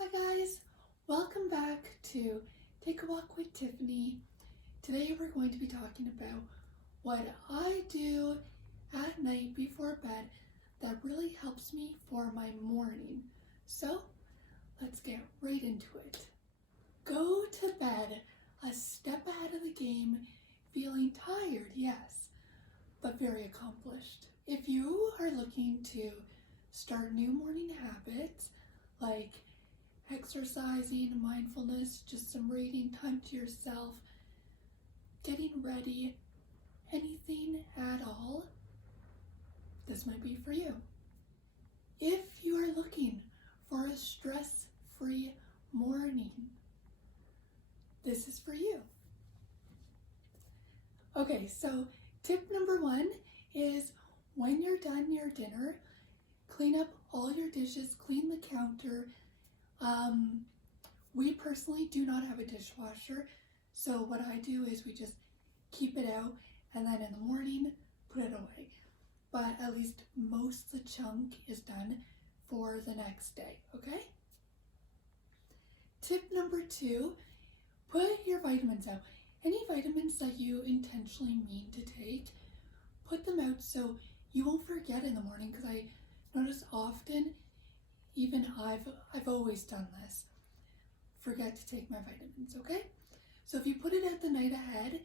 Hi guys, welcome back to Take a Walk with Tiffany. Today we're going to be talking about what I do at night before bed that really helps me for my morning. So let's get right into it. Go to bed a step ahead of the game, feeling tired, yes, but very accomplished. If you are looking to start new morning habits like exercising, mindfulness, just some reading, time to yourself, getting ready, anything at all, this might be for you. If you are looking for a stress-free morning, this is for you. Okay, so tip number 1 is when you're done your dinner, clean up all your dishes, clean the counter. We personally do not have a dishwasher, so what I do is we just keep it out and then in the morning put it away. But at least most of the chunk is done for the next day, okay? Tip number 2, put your vitamins out. Any vitamins that you intentionally mean to take, put them out so you won't forget in the morning, because I notice often, even I've always done this, forget to take my vitamins, okay? So if you put it out the night ahead,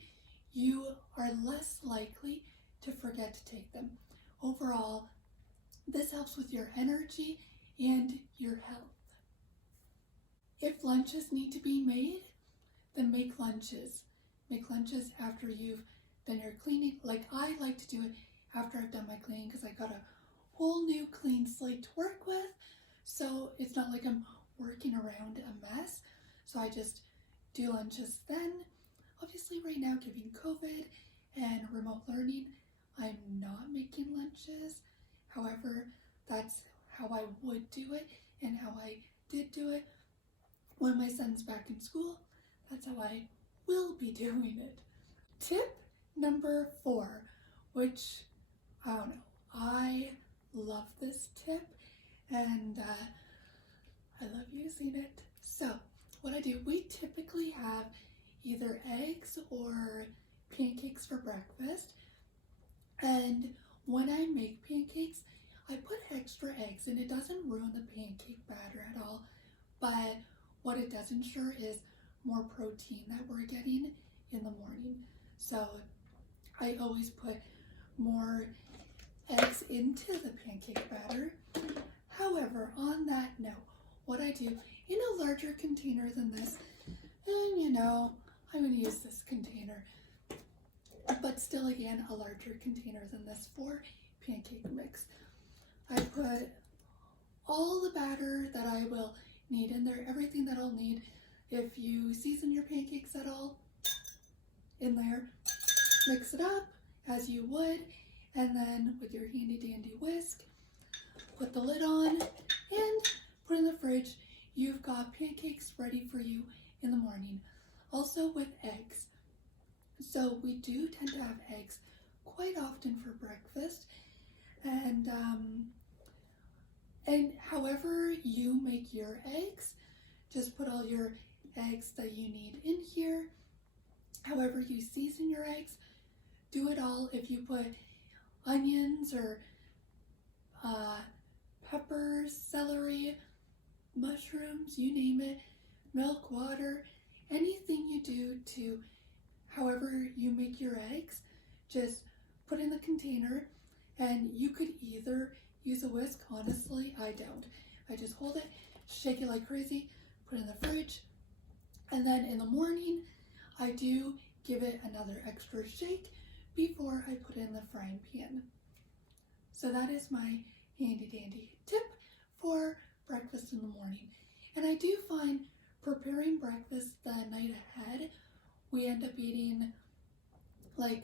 you are less likely to forget to take them. Overall, this helps with your energy and your health. If lunches need to be made, then make lunches. Make lunches after you've done your cleaning. Like I like to do it after I've done my cleaning because I got a whole new clean slate to work with. So it's not like I'm working around a mess. So I just do lunches then. Obviously right now, given COVID and remote learning, I'm not making lunches. However, that's how I would do it and how I did do it. When my son's back in school, that's how I will be doing it. Tip number 4, which, I don't know, I love this tip and I love using it. So what I do, we typically have either eggs or pancakes for breakfast. And when I make pancakes, I put extra eggs and it doesn't ruin the pancake batter at all. But what it does ensure is more protein that we're getting in the morning. So I always put more eggs into the pancake batter. However, on that note, what I do in a larger container than this, and I'm going to use this container, but still again a larger container than this for pancake mix. I put all the batter that I will need in there, everything that I'll need. If you season your pancakes at all, in there, mix it up as you would, and then with your handy dandy whisk, put the lid on and put in the fridge. You've got pancakes ready for you in the morning. Also with eggs. So we do tend to have eggs quite often for breakfast, and however you make your eggs, just put all your eggs that you need in here. However you season your eggs, do it all. If you put onions or peppers, celery, mushrooms, you name it, milk, water, anything you do to however you make your eggs, just put in the container. And you could either use a whisk. Honestly, I don't. I just hold it, shake it like crazy, put it in the fridge, and then in the morning I do give it another extra shake before I put it in the frying pan. So that is my handy dandy tip for breakfast in the morning. And I do find preparing breakfast the night ahead, we end up eating, like,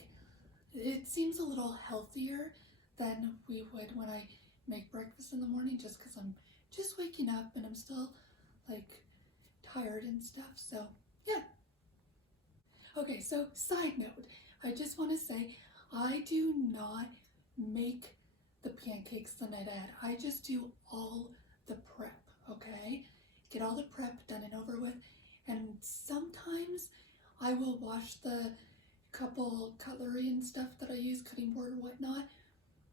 it seems a little healthier than we would when I make breakfast in the morning, just because I'm just waking up and I'm still like tired and stuff. So yeah. Okay, so side note, I just want to say I do not make the pancakes the night ahead. I just do all the prep, okay? get all the prep done and over with, and sometimes I will wash the couple cutlery and stuff that I use, cutting board and whatnot,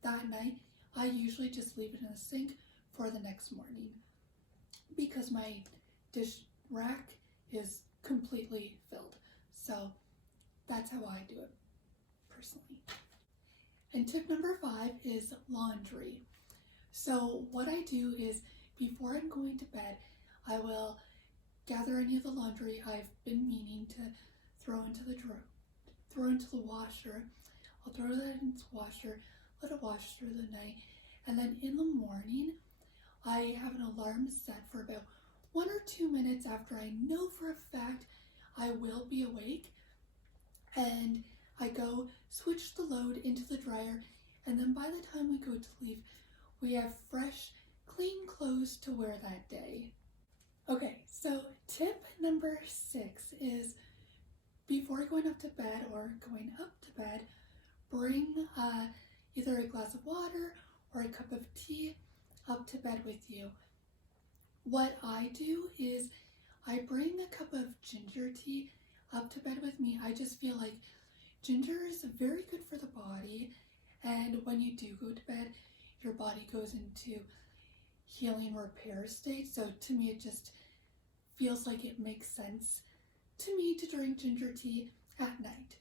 that night. I usually just leave it in the sink for the next morning because my dish rack is completely filled. So that's how I do it personally. And tip number 5 is laundry. So what I do is before I'm going to bed, I will gather any of the laundry I've been meaning to throw into the washer. I'll throw that into the washer, let it wash through the night, and then in the morning, I have an alarm set for about 1 or 2 minutes after I know for a fact I will be awake, and I go switch the load into the dryer, and then by the time we go to leave, we have fresh, clean clothes to wear that day. Okay, so tip number 6 is before going up to bed or going up to bed, bring either a glass of water or a cup of tea up to bed with you. What I do is I bring a cup of ginger tea up to bed with me. I just feel like ginger is very good for the body, and when you do go to bed, your body goes into healing repair state. So to me, it just feels like it makes sense to me to drink ginger tea at night.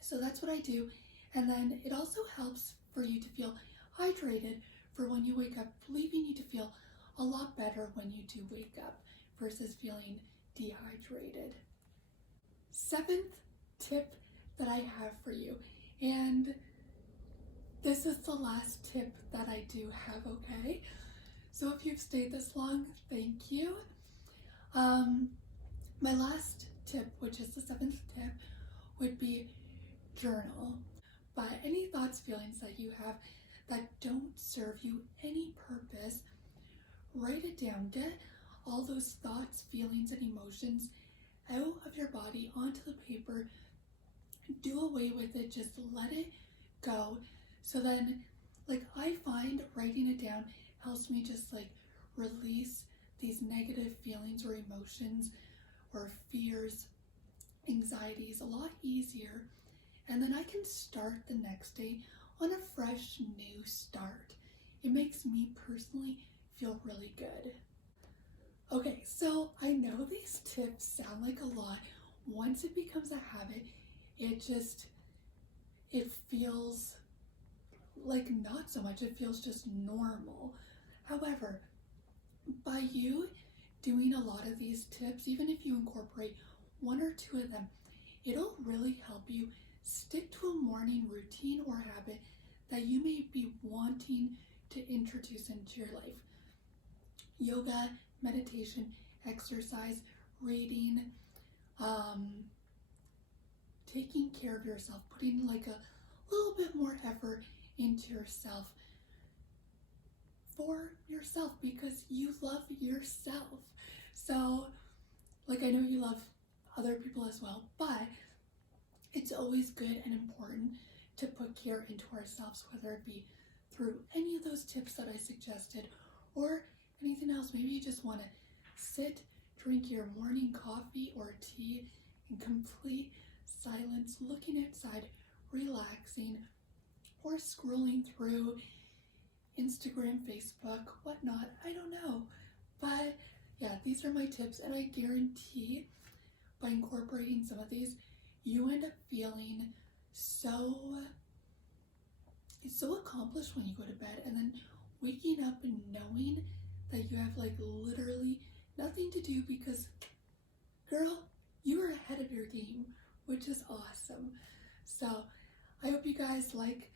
So that's what I do. And then it also helps for you to feel hydrated for when you wake up, leaving you to feel a lot better when you do wake up versus feeling dehydrated. 7th tip that I have for you, and this is the last tip that I do have, okay? So if you've stayed this long, thank you. My last tip, which is the 7th tip, would be journal. But any thoughts, feelings that you have that don't serve you any purpose, write it down. Get all those thoughts, feelings, and emotions out of your body onto the paper. Do away with it. Just let it go. So then, I find writing it down helps me just release these negative feelings or emotions or fears, anxieties a lot easier. And then I can start the next day on a fresh new start. It makes me personally feel really good. Okay, so I know these tips sound like a lot. Once it becomes a habit, it feels like not so much. It feels just normal. However, by you doing a lot of these tips, even if you incorporate 1 or 2 of them, it'll really help you stick to a morning routine or habit that you may be wanting to introduce into your life. Yoga, meditation, exercise, reading, taking care of yourself, putting a little bit more effort into yourself for yourself because you love yourself. So, I know you love other people as well, but it's always good and important to put care into ourselves, whether it be through any of those tips that I suggested or anything else. Maybe you just want to sit, drink your morning coffee or tea in complete silence, looking outside, relaxing, or scrolling through Instagram, Facebook, whatnot. I don't know. But yeah, these are my tips, and I guarantee by incorporating some of these, you end up feeling so accomplished when you go to bed, and then waking up and knowing that you have literally nothing to do because, girl, you are ahead of your game, which is awesome. So I hope you guys like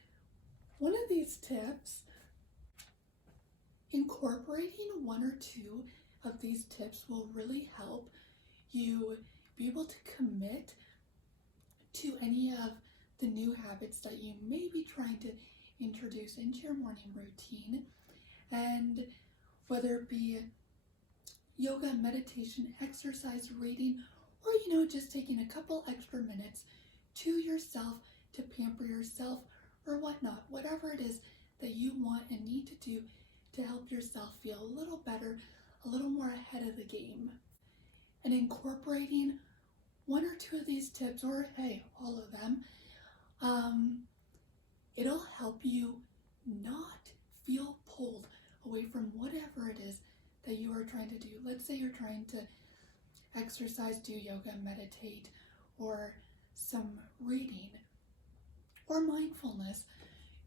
one of these tips. Incorporating 1 or 2 of these tips will really help you be able to commit to any of the new habits that you may be trying to introduce into your morning routine. And whether it be yoga, meditation, exercise, reading, or just taking a couple extra minutes to yourself to pamper yourself or whatnot, whatever it is that you want and need to do to help yourself feel a little better, a little more ahead of the game. game. And incorporating one or two of these tips, or hey, all of them, it'll help you not feel pulled away from whatever it is that you are trying to do. Let's say you're trying to exercise, do yoga, meditate, or some reading, or mindfulness.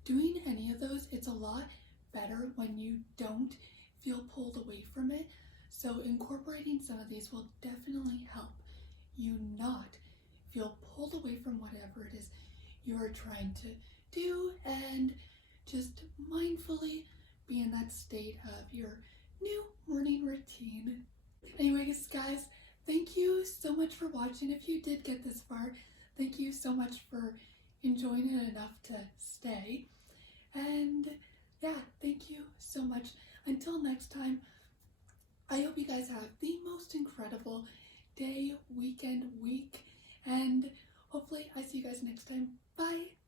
Doing any of those, it's a lot better when you don't feel pulled away from it. So incorporating some of these will definitely help you not feel pulled away from whatever it is you are trying to do, and just mindfully be in that state of your new morning routine. Anyways, guys, thank you so much for watching. If you did get this far, thank you so much for enjoying it enough to stay. And yeah, thank you so much. Until next time, I hope you guys have the most incredible day, weekend, week, and hopefully I see you guys next time. Bye!